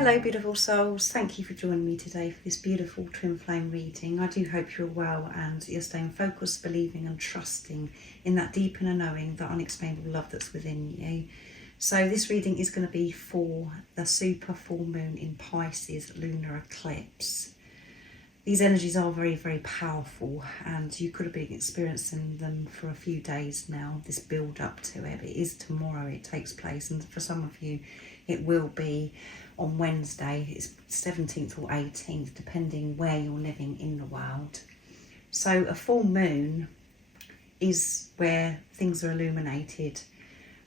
Hello beautiful souls, thank you for joining me today for this beautiful twin flame reading. I do hope you're well and you're staying focused, believing and trusting in that deep inner knowing, that unexplainable love that's within you. So this reading is going to be for the super full moon in Pisces lunar eclipse. These energies are very, very powerful and you could have been experiencing them for a few days now, this build up to it. It is tomorrow it takes place, and for some of you it will be on Wednesday. It's 17th or 18th, depending where you're living in the world. So a full moon is where things are illuminated.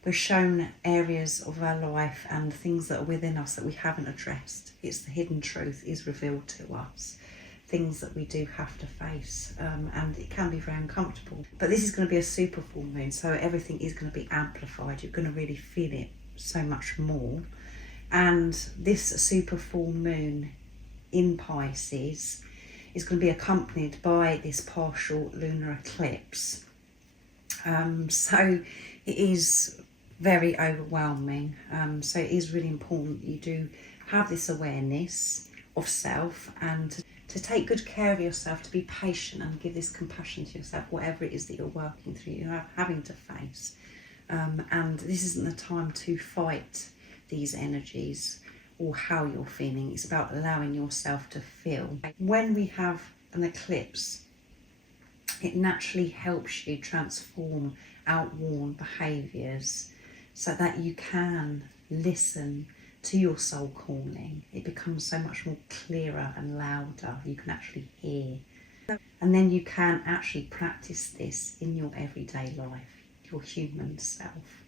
We're shown areas of our life and things that are within us that we haven't addressed. It's the hidden truth is revealed to us. Things that we do have to face, and it can be very uncomfortable. But this is going to be a super full moon, so everything is going to be amplified. You're going to really feel it so much more. And this super full moon in Pisces is going to be accompanied by this partial lunar eclipse. So it is very overwhelming. So it is really important that you do have this awareness of self and to take good care of yourself, to be patient and give this compassion to yourself, whatever it is that you're working through, you're having to face. And this isn't the time to fight these energies or how you're feeling. It's about allowing yourself to feel. When we have an eclipse, it naturally helps you transform outworn behaviours so that you can listen to your soul calling. It becomes so much more clearer and louder. You can actually hear. And then you can actually practice this in your everyday life, your human self.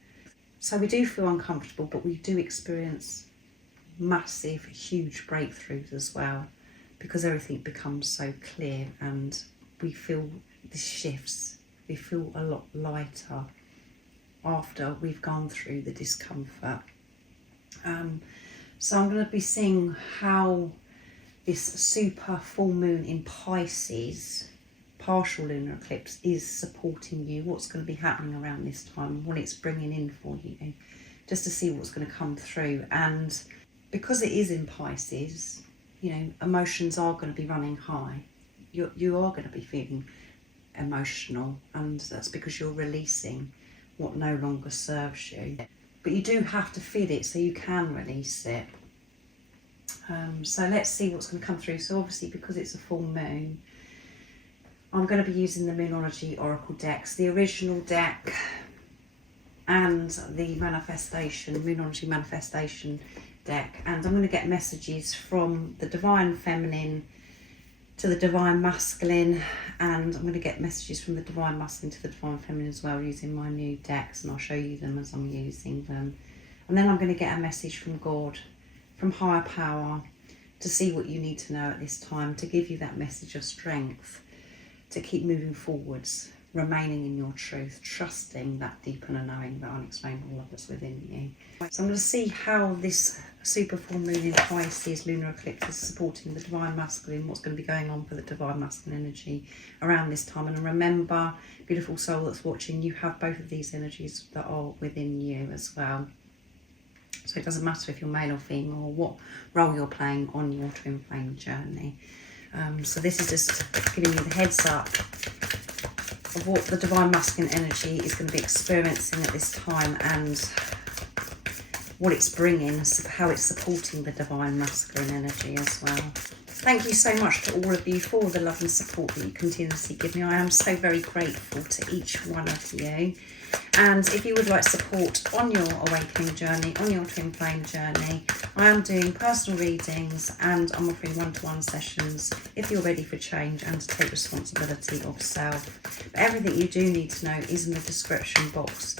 So we do feel uncomfortable, but we do experience massive, huge breakthroughs as well, because everything becomes so clear and we feel the shifts. We feel a lot lighter after we've gone through the discomfort. So I'm going to be seeing how this super full moon in Pisces, partial lunar eclipse, is supporting you, what's going to be happening around this time, what it's bringing in for you, just to see what's going to come through. And because it is in Pisces, you know, emotions are going to be running high. You are going to be feeling emotional, and that's because you're releasing what no longer serves you. But you do have to feel it so you can release it. So let's see what's going to come through. So obviously, because it's a full moon, I'm going to be using the Moonology Oracle decks, the original deck and the Moonology Manifestation deck. And I'm going to get messages from the Divine Feminine to the Divine Masculine, and I'm going to get messages from the Divine Masculine to the Divine Feminine as well, using my new decks, and I'll show you them as I'm using them. And then I'm going to get a message from God, from higher power, to see what you need to know at this time, to give you that message of strength, to keep moving forwards, remaining in your truth, trusting that deep inner knowing, that unexplainable love that's within you. So I'm going to see how this super full moon in Pisces lunar eclipse is supporting the Divine Masculine, what's going to be going on for the Divine Masculine energy around this time. And remember, beautiful soul that's watching, you have both of these energies that are within you as well. So it doesn't matter if you're male or female or what role you're playing on your twin flame journey. So this is just giving you the heads up of what the Divine Masculine energy is going to be experiencing at this time and what it's bringing, how it's supporting the Divine Masculine energy as well. Thank you so much to all of you for the love and support that you continuously give me. I am so very grateful to each one of you. And if you would like support on your awakening journey, on your twin flame journey, I am doing personal readings and I'm offering one-to-one sessions if you're ready for change and to take responsibility of self. But everything you do need to know is in the description box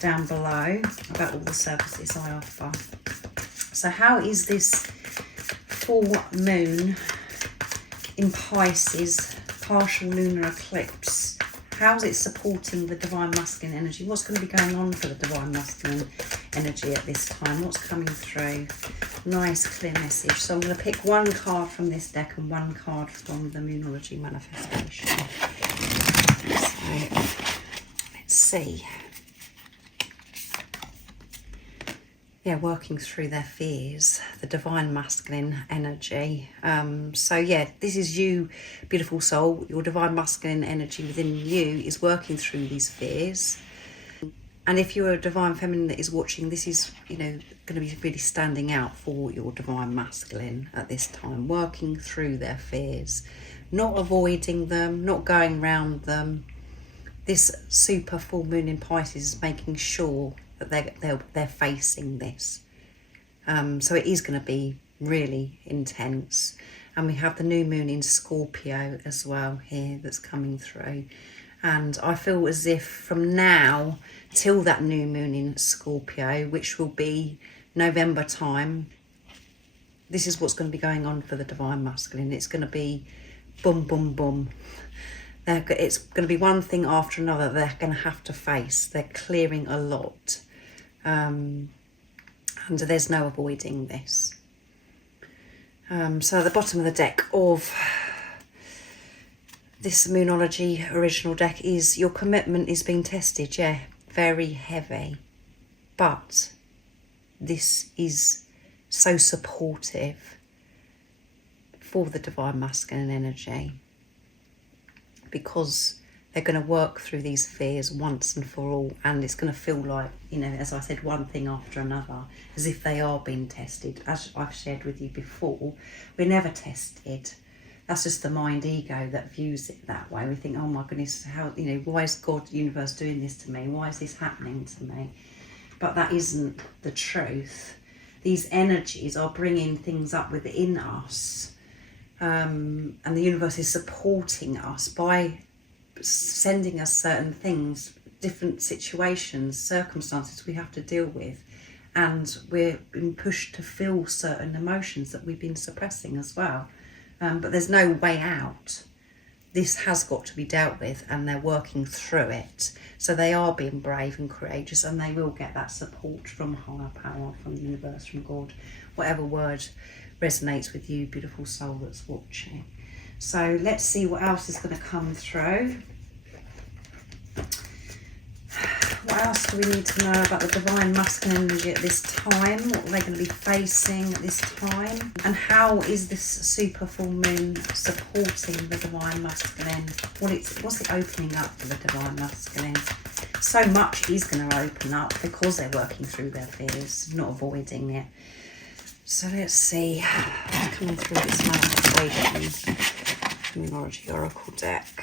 down below about all the services I offer. So how is this full moon in Pisces, partial lunar eclipse? How is it supporting the Divine Masculine energy? What's going to be going on for the Divine Masculine energy at this time? What's coming through? Nice clear message. So I'm going to pick one card from this deck and one card from the Moonology Manifestation. So let's see. yeah, working through their fears, the divine masculine energy. So yeah, this is you, beautiful soul. Your divine masculine energy within you is working through these fears. And if you're a divine feminine that is watching, this is, you know, going to be really standing out for your divine masculine at this time, working through their fears, not avoiding them, not going round them. This super full moon in Pisces is making sure that they're facing this. So it is going to be really intense. And we have the new moon in Scorpio as well here that's coming through. And I feel as if from now till that new moon in Scorpio, which will be November time, this is what's going to be going on for the divine masculine. It's going to be boom, boom, boom. It's going to be one thing after another they're going to have to face. They're clearing a lot. And there's no avoiding this. So at the bottom of the deck of this Moonology original deck is your commitment is being tested. Yeah, very heavy. But this is so supportive for the divine masculine energy, because they're going to work through these fears once and for all, and it's going to feel like, you know, as I said, one thing after another, as if they are being tested. As I've shared with you before, we're never tested. That's just the mind ego that views it that way. We think, oh my goodness, how, you know, why is God, the universe, doing this to me? Why is this happening to me? But that isn't the truth. These energies are bringing things up within us, and the universe is supporting us by sending us certain things, different situations, circumstances we have to deal with, and we're being pushed to feel certain emotions that we've been suppressing as well. But there's no way out. This has got to be dealt with, and they're working through it. So they are being brave and courageous, and they will get that support from higher power, from the universe, from God, whatever word resonates with you, beautiful soul that's watching. So let's see what else is going to come through. What else do we need to know about the divine masculine energy at this time? What are they going to be facing at this time? And how is this super full moon supporting the divine masculine? What's it opening up for the divine masculine? So much is going to open up because they're working through their fears, not avoiding it. So let's see what's coming through this manifestation Moonology Oracle deck.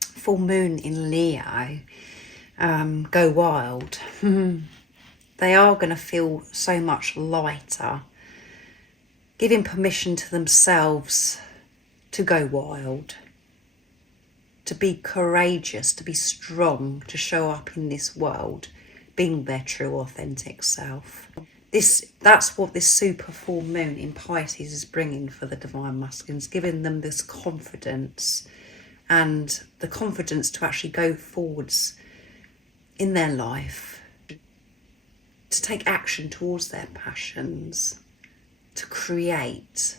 Full moon in Leo, go wild. They are going to feel so much lighter, giving permission to themselves to go wild, to be courageous, to be strong, to show up in this world, being their true authentic self. That's what this super full moon in Pisces is bringing for the divine masculines, giving them this confidence, and the confidence to actually go forwards in their life, to take action towards their passions, to create.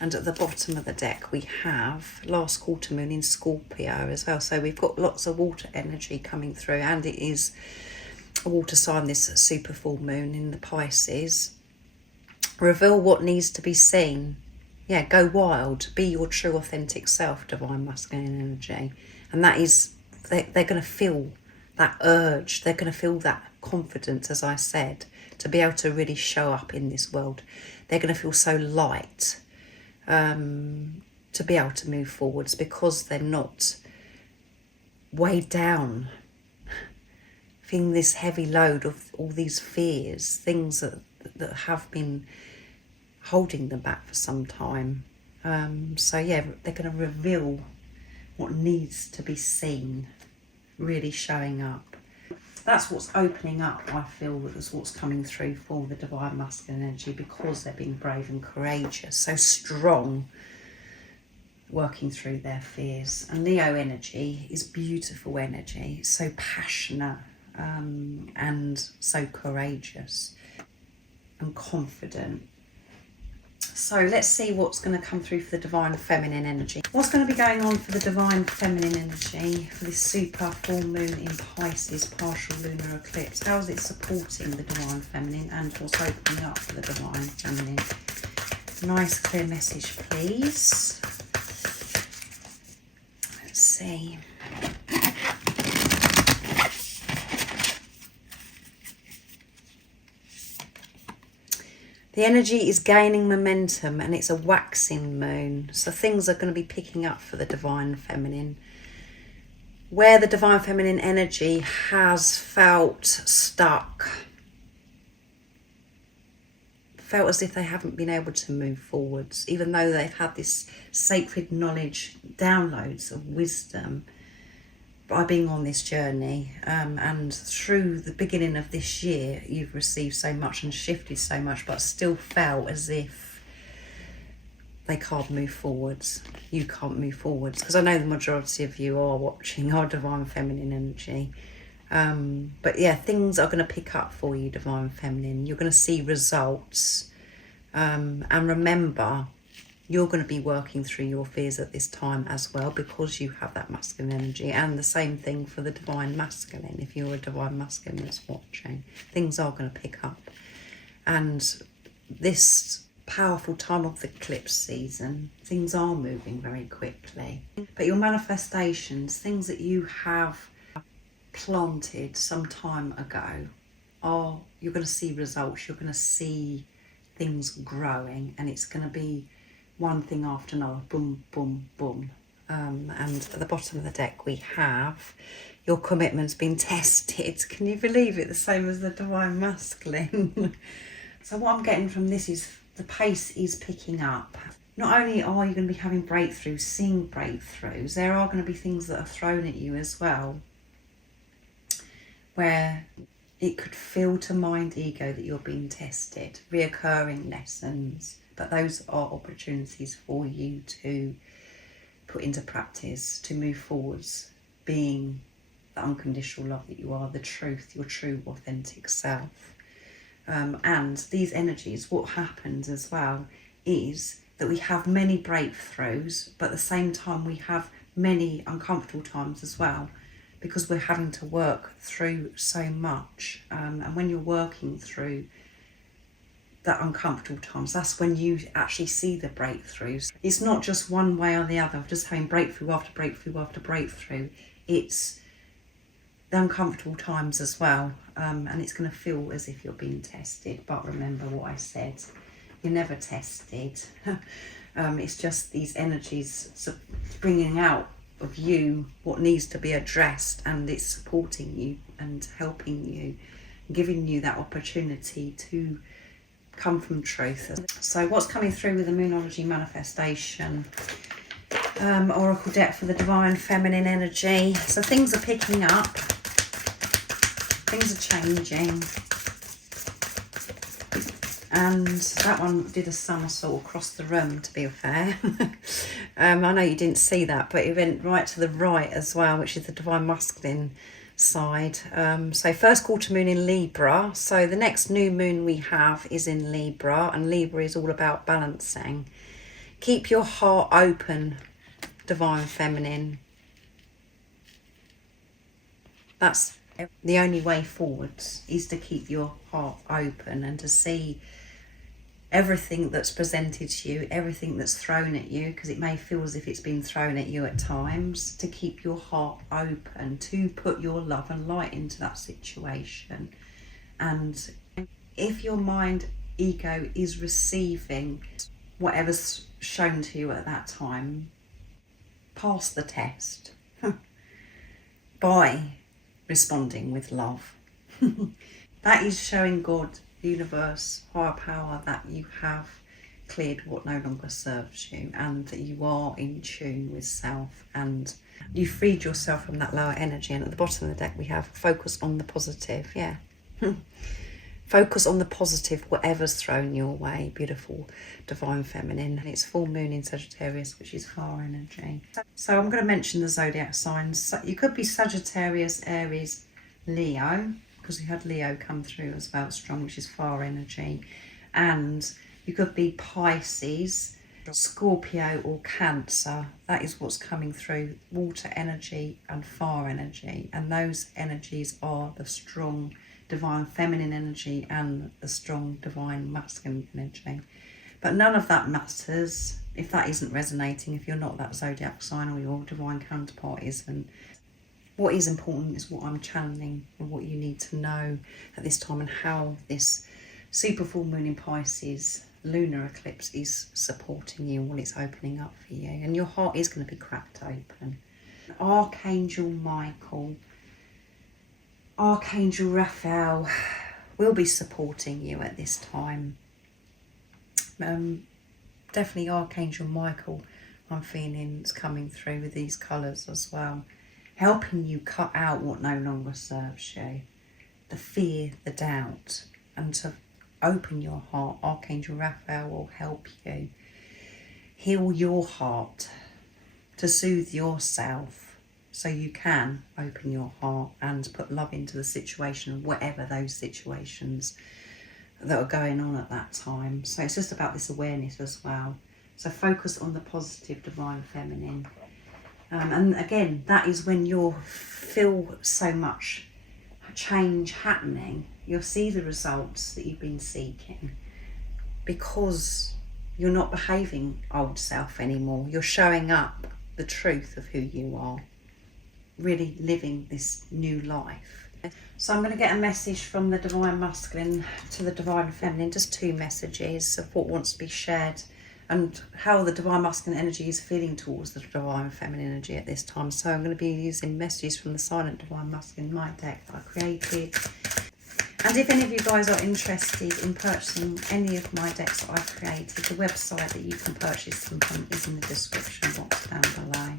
And at the bottom of the deck we have last quarter moon in Scorpio as well. So we've got lots of water energy coming through, and it is a water sign, this super full moon in the Pisces. Reveal what needs to be seen. Yeah, go wild, be your true authentic self, divine masculine energy. And that is, they're going to feel that urge, they're going to feel that confidence, as I said, to be able to really show up in this world. They're going to feel so light to be able to move forwards, because they're not weighed down, feeling this heavy load of all these fears, things that have been holding them back for some time. So yeah, they're going to reveal what needs to be seen, really showing up. That's what's opening up, I feel, is what's coming through for the divine masculine energy, because they're being brave and courageous, so strong, working through their fears. And Leo energy is beautiful energy, so passionate, and so courageous and confident. So let's see what's going to come through for the divine feminine energy. What's going to be going on for the divine feminine energy for this super full moon in Pisces partial lunar eclipse? How is it supporting the divine feminine and what's opening up for the divine feminine? Nice clear message, please. Let's see. The energy is gaining momentum and it's a waxing moon. So things are going to be picking up for the divine feminine. Where the divine feminine energy has felt stuck, felt as if they haven't been able to move forwards, even though they've had this sacred knowledge, downloads of wisdom by being on this journey, and through the beginning of this year you've received so much and shifted so much, but still felt as if they can't move forwards. You can't move forwards, because I know the majority of you are watching our divine feminine energy, but yeah, things are going to pick up for you, divine feminine. You're going to see results, and remember, you're going to be working through your fears at this time as well, because you have that masculine energy. And the same thing for the divine masculine. If you're a divine masculine that's watching, things are going to pick up. And this powerful time of the eclipse season, things are moving very quickly. But your manifestations, things that you have planted some time ago, you're going to see results. You're going to see things growing, and it's going to be one thing after another, boom, boom, boom. And at the bottom of the deck we have your commitment's been tested. Can you believe it? The same as the divine masculine. So what I'm getting from this is the pace is picking up. Not only are you going to be having breakthroughs, seeing breakthroughs, there are going to be things that are thrown at you as well, where it could feel to mind, ego, that you're being tested, reoccurring lessons. But those are opportunities for you to put into practice, to move forwards, being the unconditional love that you are, the truth, your true authentic self. And these energies, what happens as well is that we have many breakthroughs, but at the same time we have many uncomfortable times as well, because we're having to work through so much. And when you're working through that uncomfortable times, that's when you actually see the breakthroughs. It's not just one way or the other of just having breakthrough after breakthrough after breakthrough. It's the uncomfortable times as well, and it's going to feel as if you're being tested. But remember what I said, you're never tested. It's just these energies bringing out of you what needs to be addressed, and it's supporting you and helping you, giving you that opportunity to come from truth. So what's coming through with the Moonology manifestation? Oracle deck for the divine feminine energy. So things are picking up, things are changing, and that one did a somersault across the room, to be fair. I know you didn't see that, but it went right to the right as well, which is the divine masculine side. So first quarter moon in Libra, so the next new moon we have is in Libra, and Libra is all about balancing. Keep your heart open, divine feminine. That's the only way forwards, is to keep your heart open and to see everything that's presented to you, everything that's thrown at you, because it may feel as if it's been thrown at you at times, to keep your heart open, to put your love and light into that situation. And if your mind, ego, is receiving whatever's shown to you at that time, pass the test by responding with love. That is showing God, universe, higher power, that you have cleared what no longer serves you, and that you are in tune with self, and you freed yourself from that lower energy. And at the bottom of the deck we have focus on the positive. Yeah. Focus on the positive, whatever's thrown your way. Beautiful divine feminine. And it's full moon in Sagittarius, which is fire energy. So I'm going to mention the zodiac signs. So you could be Sagittarius, Aries, Leo, because we had Leo come through as well, strong, which is fire energy. And You could be Pisces, Scorpio or Cancer. That is what's coming through. Water energy and fire energy. And those energies are the strong divine feminine energy and the strong divine masculine energy. But none of that matters if that isn't resonating, if you're not that zodiac sign or your divine counterpart isn't. What is important is what I'm channeling and what you need to know at this time, and how this super full moon in Pisces lunar eclipse is supporting you, what it's opening up for you. And your heart is going to be cracked open. Archangel Michael, Archangel Raphael will be supporting you at this time. Definitely Archangel Michael, I'm feeling, is coming through with these colours as well, helping you cut out what no longer serves you, the fear, the doubt, and to open your heart. Archangel Raphael will help you heal your heart, to soothe yourself, so you can open your heart and put love into the situation, whatever those situations that are going on at that time. So it's just about this awareness as well. So focus on the positive divine feminine. And again, that is when you'll feel so much change happening. You'll see the results that you've been seeking, because you're not behaving old self anymore. You're showing up the truth of who you are, really living this new life. So I'm going to get a message from the divine masculine to the divine feminine, just 2 messages of what wants to be shared and how the divine masculine energy is feeling towards the divine feminine energy at this time. So I'm going to be using messages from the silent divine masculine, my deck that I created. And if any of you guys are interested in purchasing any of my decks that I've created, the website that you can purchase them from is in the description box down below.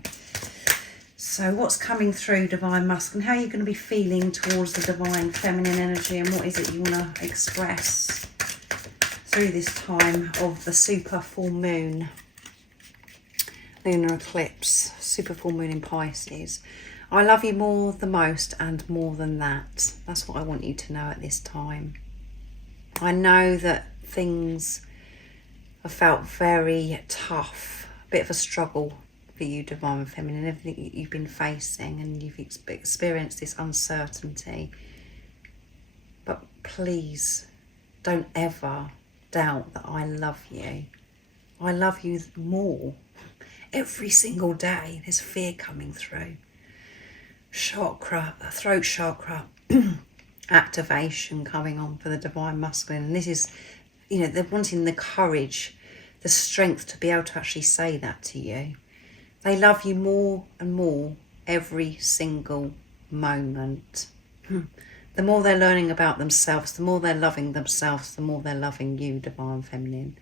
So what's coming through divine masculine? How are you going to be feeling towards the divine feminine energy, and what is it you want to express through this time of the super full moon, lunar eclipse, super full moon in Pisces? I love you more, the most, and more than that. That's what I want you to know at this time. I know that things have felt very tough, a bit of a struggle for you, divine feminine, everything that you've been facing, and you've experienced this uncertainty. But please don't ever doubt that I love you. I love you more. Every single day there's fear coming through. Chakra, throat chakra activation coming on for the divine masculine. And this is, you know, they're wanting the courage, the strength to be able to actually say that to you. They love you more and more every single moment. The more they're learning about themselves, the more they're loving themselves, the more they're loving you, divine feminine.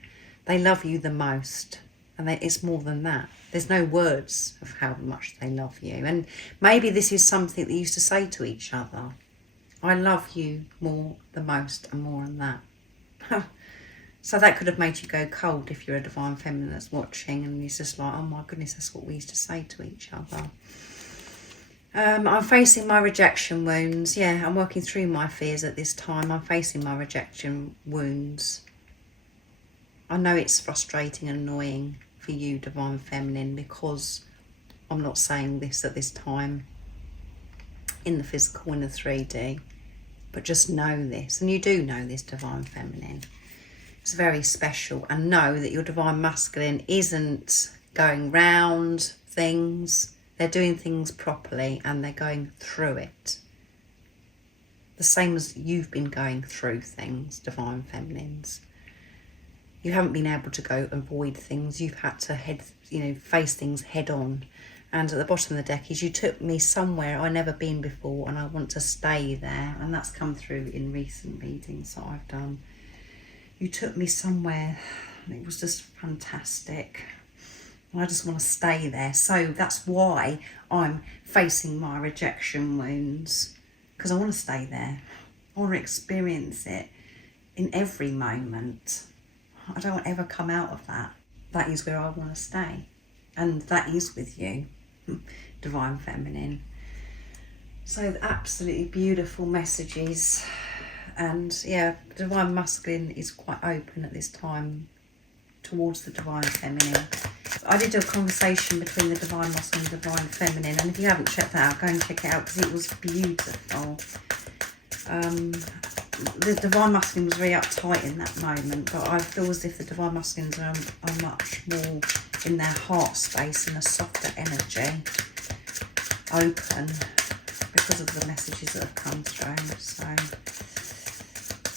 They love you the most, and it's more than that. There's no words of how much they love you. And maybe this is something they used to say to each other. I love you more, the most, and more than that. So that could have made you go cold if you're a divine feminine that's watching, and it's just like, oh my goodness, that's what we used to say to each other. I'm facing my rejection wounds. Yeah, I'm working through my fears at this time. I'm facing my rejection wounds. I know it's frustrating and annoying for you, divine feminine, because I'm not saying this at this time in the physical, in the 3D. But just know this, and you do know this, divine feminine. It's very special, and know that your divine masculine isn't going round things. They're doing things properly, and they're going through it. The same as you've been going through things, divine feminines. You haven't been able to go avoid things. You've had to face things head on. And at the bottom of the deck is, you took me somewhere I've never been before, and I want to stay there. And that's come through in recent readings that I've done. You took me somewhere, and it was just fantastic. I just want to stay there. So that's why I'm facing my rejection wounds, because I want to stay there. I want to experience it in every moment. I don't want to ever come out of that. That is where I want to stay. And that is with you, divine feminine. So absolutely beautiful messages And yeah, divine masculine is quite open at this time towards the divine feminine. I did a conversation between the divine masculine and divine feminine, and if you haven't checked that out, go and check it out because it was beautiful. The divine masculine was very uptight in that moment, but I feel as if the divine masculines are much more in their heart space and a softer energy, open, because of the messages that have come through. So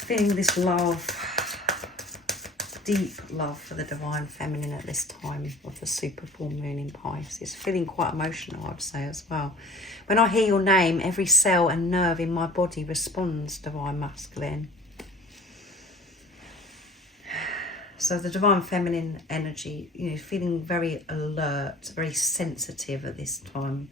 feeling this love, deep love for the divine feminine at this time of the super full moon in Pisces. Feeling quite emotional, I would say, as well. When I hear your name, every cell and nerve in my body responds, divine masculine. So the divine feminine energy, you know, feeling very alert, very sensitive at this time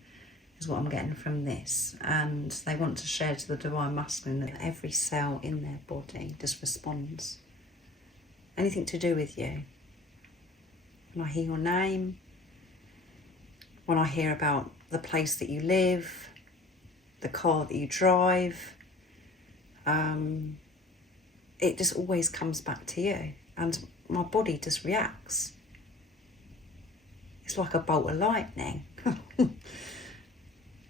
is what I'm getting from this. And they want to share to the divine masculine that every cell in their body just responds. Anything to do with you. When I hear your name, when I hear about the place that you live, the car that you drive, it just always comes back to you. And my body just reacts. It's like a bolt of lightning.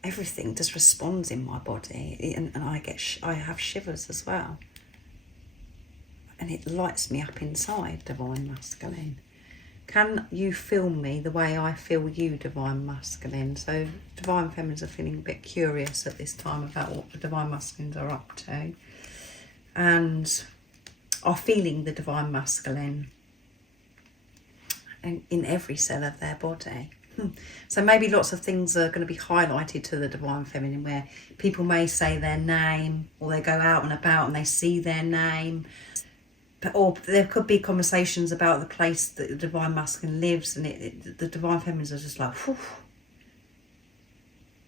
Everything just responds in my body, and I have shivers as well. And it lights me up inside, divine masculine. Can you feel me the way I feel you, divine masculine? So divine feminines are feeling a bit curious at this time about what the divine masculines are up to, and are feeling the divine masculine in every cell of their body. So maybe lots of things are going to be highlighted to the divine feminine, where people may say their name, or they go out and about and they see their name. Or there could be conversations about the place that the divine masculine lives, and the divine feminines are just like, whew.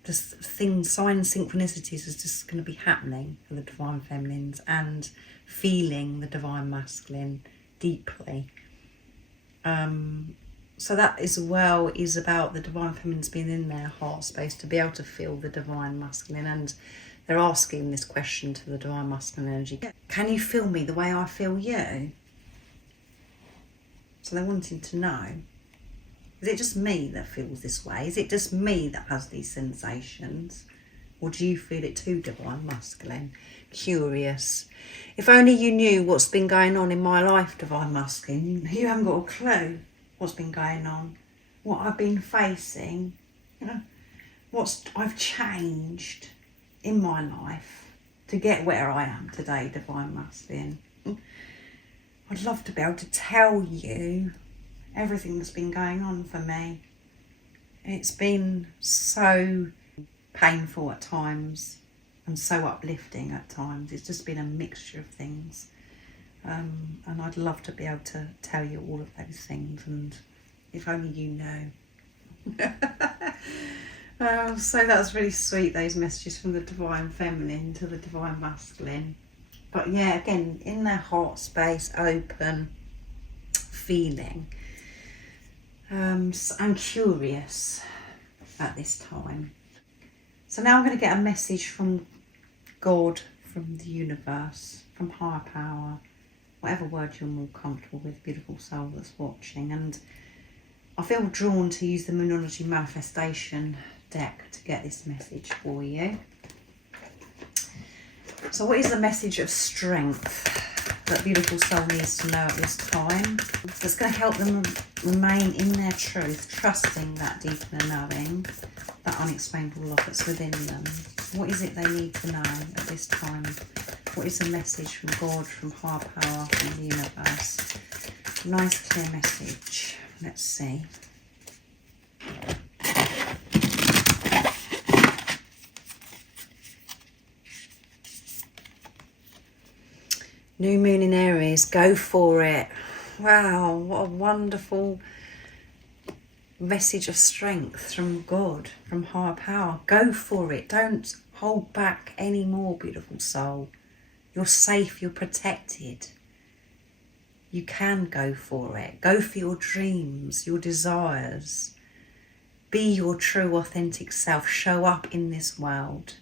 Just things, signs, synchronicities is just going to be happening for the divine feminines, and feeling the divine masculine deeply. So that as well is about the divine feminines being in their heart space to be able to feel the divine masculine, and they're asking this question to the divine masculine energy. Can you feel me the way I feel you? So they're wanting to know, is it just me that feels this way? Is it just me that has these sensations? Or do you feel it too, divine masculine? Curious. If only you knew what's been going on in my life, divine masculine. You haven't got a clue what's been going on, what I've been facing, you know, what I've changed in my life to get where I am today, divine masculine. I'd love to be able to tell you everything that's been going on for me. It's been so painful at times and so uplifting at times. It's just been a mixture of things. And I'd love to be able to tell you all of those things, and if only you know. So that's really sweet, those messages from the divine feminine to the divine masculine. But yeah, again, in their heart space, open, feeling, and curious at this time. So now I'm going to get a message from God, from the universe, from higher power, whatever word you're more comfortable with, beautiful soul that's watching. And I feel drawn to use the Moonology Manifestation deck to get this message for you. So what is the message of strength that beautiful soul needs to know at this time? That's going to help them remain in their truth, trusting that deep inner knowing, that unexplainable love that's within them. What is it they need to know at this time? What is the message from God, from higher power, from the universe? Nice clear message. Let's see. New moon in Aries, go for it. Wow, what a wonderful message of strength from God, from higher power. Go for it. Don't hold back anymore, beautiful soul. You're safe, you're protected. You can go for it. Go for your dreams, your desires. Be your true, authentic self. Show up in this world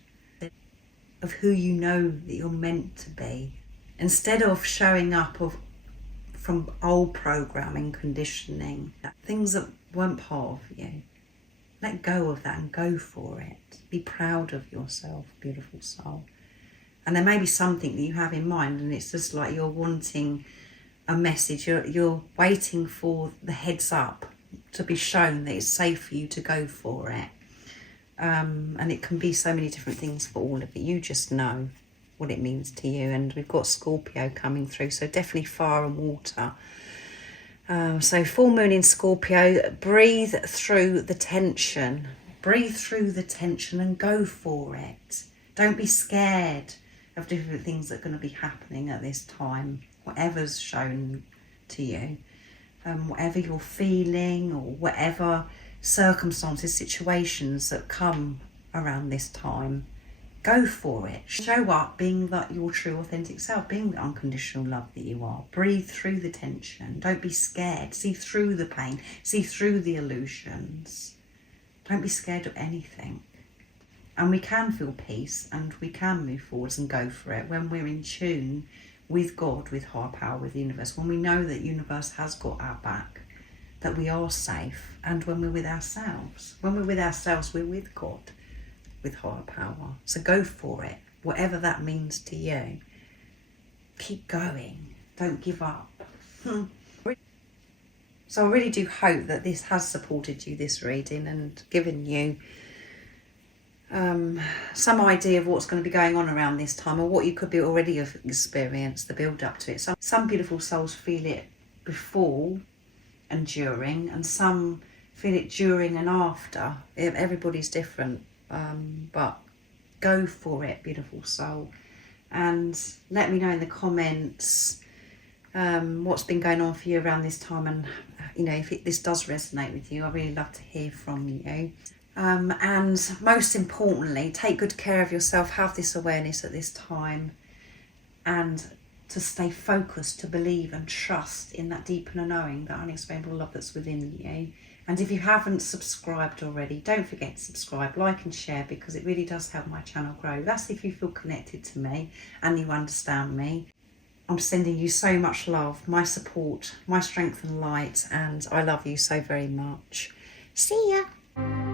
of who you know that you're meant to be. instead of showing up from old programming, conditioning, things that weren't part of you. Let go of that and go for it. Be proud of yourself, beautiful soul. And there may be something that you have in mind, and it's just like you're wanting a message. You're waiting for the heads up to be shown that it's safe for you to go for it. And it can be so many different things for all of it. You just know what it means to you. And we've got Scorpio coming through, so definitely fire and water. So full moon in Scorpio, breathe through the tension. Breathe through the tension and go for it. Don't be scared of different things that are going to be happening at this time. Whatever's shown to you, whatever you're feeling, or whatever circumstances, situations that come around this time, go for it. Show up being that your true authentic self, being the unconditional love that you are. Breathe through the tension. Don't be scared. See through the pain. See through the illusions. Don't be scared of anything. And we can feel peace, and we can move forwards and go for it when we're in tune with God, with higher power, with the universe, when we know that the universe has got our back, that we are safe, and when we're with ourselves. When we're with ourselves, we're with God, with higher power. So go for it, whatever that means to you. Keep going. Don't give up. So I really do hope that this has supported you, this reading, and given you some idea of what's going to be going on around this time, or what you could be already have experienced, the build up to it. Some beautiful souls feel it before and during, and some feel it during and after. Everybody's different, but go for it, beautiful soul. And let me know in the comments what's been going on for you around this time, and if this does resonate with you. I really love to hear from you. And most importantly, take good care of yourself, have this awareness at this time, and to stay focused, to believe and trust in that deep inner knowing, that unexplainable love that's within you. And if you haven't subscribed already, don't forget to subscribe, like and share, because it really does help my channel grow. That's if you feel connected to me and you understand me. I'm sending you so much love, my support, my strength and light, and I love you so very much. See ya.